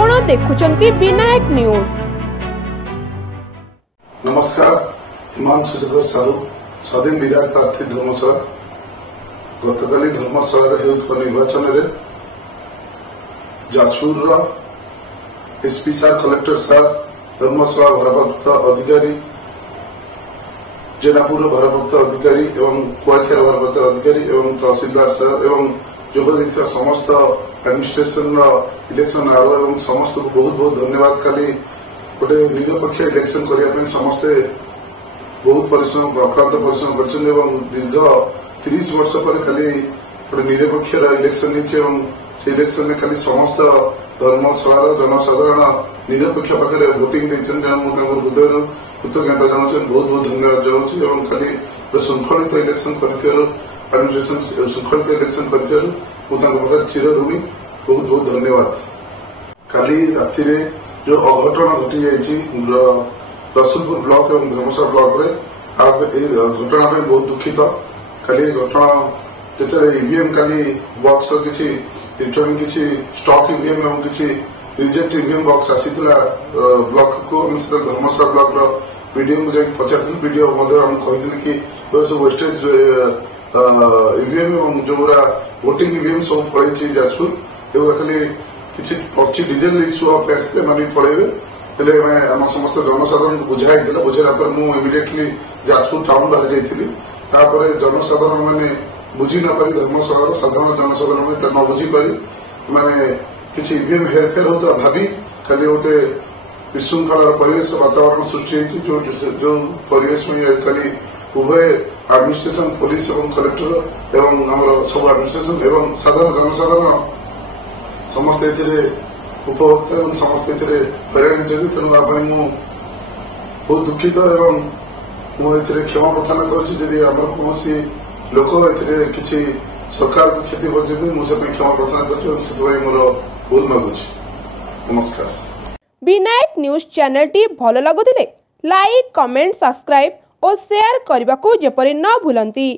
आपण देखुचंती विनायक न्यूज। नमस्कार, हिमांशु शेखर साहू, स्वाधीन विधायक प्रार्थी धर्मशाला। गतकाली धर्मशाला निर्वाचन में जाजपुर एसपी सार, कलेक्टर सार, धर्मशाला भारप्राप्त अधिकारी, जेनापुर भारप्राप्त अधिकारी एवं कुआखेर भारप्राप्त अधिकारी एवं तहसीलदार सार एवं जोग देथिबा समस्त एडमिनिस्ट्रेशन इलेक्शन आरो एवं समस्त को बहुत बहुत धन्यवाद। खाली गोटे निरपेक्ष इलेक्शन करने समस्ते बहुत परिश्रम अक्लांत परिश्रम कर दीर्घ 30 वर्ष पर खाली गोटे निरपेक्ष इलेक्शन से इलेक्शन में खाली समस्त धर्मशाला जनसाधारण निरपेक्ष पाखे भोटिंग हृदय कृतज्ञता जनाऊँ, बहुत बहुत धन्यवाद जनाऊँ। खाली श्रृंखलित इलेक्शन एडमिनिस्ट्रेशन श्रृंखलित इलेक्शन कर चिर ऋणी, बहुत बहुत धन्यवाद। काली राति जो अघटन घटी रसुलपुर ब्लॉक एवं धर्मशाला ब्लॉक रे घटना में बहुत दुखित। खाली घटना जो ईवीएम काली बॉक्स किसी रिटर्न किसी स्टॉक ईवीएम एवं किसी रिजेक्ट ईवीएम बॉक्स आसी ब्लॉक को धर्मशाला ब्लॉक वीडियो को पचार वीडियो कही कि सब वेस्टेज ईवीएम एवं जो वोटिंग ईवीएम सब पड़े जाजपुर एवं खाली किसी पर्ची डिजेल इश्यू आसते मानी पड़े आम समस्त जनसाधारण बुझाई बुझाला मुझे इमिडिएटली जाजपुर टाउन बाहर जापर जनसाधारण मैंने बुझी न पारी धर्मशाला साधारण जनसाधारण न बुझी पारी माने किसी ईवीएम हेरफेर होता भावी खाली गोटे विशृंखलार परिवेश वातावरण सृष्टि जो परिवेश में खाली उभय एडमिनिस्ट्रेशन पुलिस एवं कलेक्टर एवं आम सब एडमिनिस्ट्रेशन एवं साधारण जनसाधारण समस्त उपभोक्ता एवं समस्त हईराण होती। तेणु आपको बहुत दुखित एवं मुझे क्षमा प्रार्थना करुँची आम कौन लोक किसी सरकार को क्षति पहुंचे मुझे क्षमा प्रार्थना कर मोर भूल मागुची। नमस्कार। विनायक न्यूज चैनल टी भल लगुले लाइक, कमेंट, सब्सक्राइब और शेयर करने को जेपरि न भूलंती।